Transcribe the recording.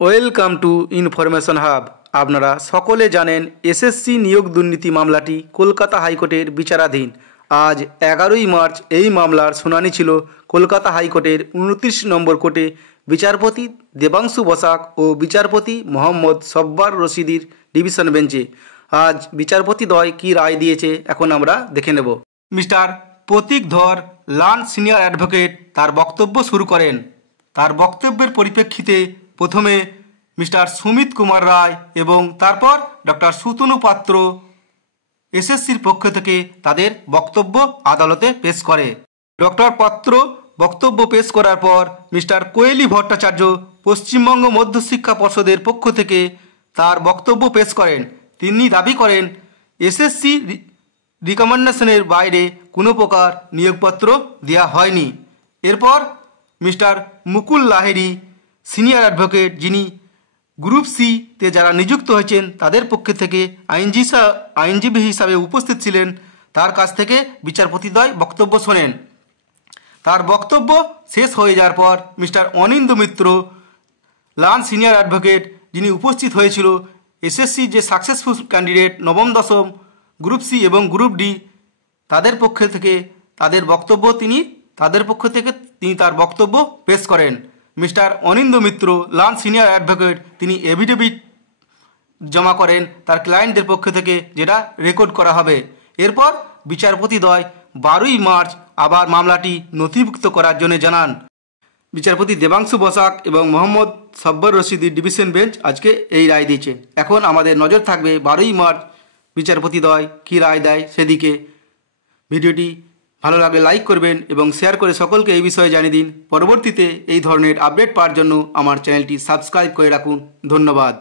Welcome to information hub. আপনারা সকলে জানেন এসএসসি নিয়োগ দুর্নীতি মামলাটি কলকাতা হাইকোর্টের বিচারাধীন। আজ 11ই মার্চ এই মামলার শুনানি ছিল কলকাতা হাইকোর্টের 29 নম্বর কোর্টে বিচারপতি দেবাংশু বসাক ও বিচারপতি মোহাম্মদ সব্বার রশিদির ডিভিশন বেঞ্চে। আজ বিচারপতিদ্বয় কী রায় দিয়েছে এখন আমরা দেখে নেব। মিস্টার প্রতীক ধর লান্স সিনিয়র অ্যাডভোকেট তার বক্তব্য শুরু করেন। তার বক্তব্যের পরিপ্রেক্ষিতে প্রথমে মিস্টার সুমিত কুমার রায় এবং তারপর ডক্টর সুতনু পাত্র এসএসসির পক্ষ থেকে তাদের বক্তব্য আদালতে পেশ করে। ডক্টর পাত্র বক্তব্য পেশ করার পর মিস্টার কোয়েলি ভট্টাচার্য পশ্চিমবঙ্গ মধ্যশিক্ষা পর্ষদের পক্ষ থেকে তার বক্তব্য পেশ করেন। তিনি দাবি করেন এসএসসি রিকমেন্ডেশনের বাইরে কোনো প্রকার নিয়োগপত্র দেওয়া হয়নি। এরপর মিস্টার মুকুল লাহিড়ী সিনিয়র অ্যাডভোকেট, যিনি গ্রুপ সিতে যারা নিযুক্ত হয়েছেন তাদের পক্ষ থেকে আইনজীবী হিসাবে উপস্থিত ছিলেন, তার কাছ থেকে বিচারপতিদ্বয় বক্তব্য শোনেন। তার বক্তব্য শেষ হয়ে যাওয়ার পর মিস্টার অনিন্দ মিত্র লান্স সিনিয়র অ্যাডভোকেট, যিনি উপস্থিত হয়েছিল এসএসসি যে সাকসেসফুল ক্যান্ডিডেট নবম দশম গ্রুপ সি এবং গ্রুপ ডি, তাদের পক্ষ থেকে তিনি তার বক্তব্য পেশ করেন। মিস্টার অনিন্দ মিত্র লান্স সিনিয়র অ্যাডভোকেট তিনি এফিডেভিট জমা করেন তার ক্লায়েন্টদের পক্ষ থেকে, যেটা রেকর্ড করা হবে। এরপর বিচারপতিদ্বয় 12ই মার্চ আবার মামলাটি নথিভুক্ত করার জন্য জানান। বিচারপতি দেবাংশু বসাক এবং মোহাম্মদ সব্বর রশিদির ডিভিশন বেঞ্চ আজকে এই রায় দিয়েছে। এখন আমাদের নজর থাকবে 12ই মার্চ বিচারপতিদ্বয় কী রায় দেয় সেদিকে। ভিডিওটি ভালো লাগলে লাইক করবেন এবং শেয়ার করে সকলকে এই বিষয়ে জানিয়ে দিন। পরবর্তীতে এই ধরনের আপডেট পাওয়ার জন্য আমার চ্যানেলটি সাবস্ক্রাইব করে রাখুন। ধন্যবাদ।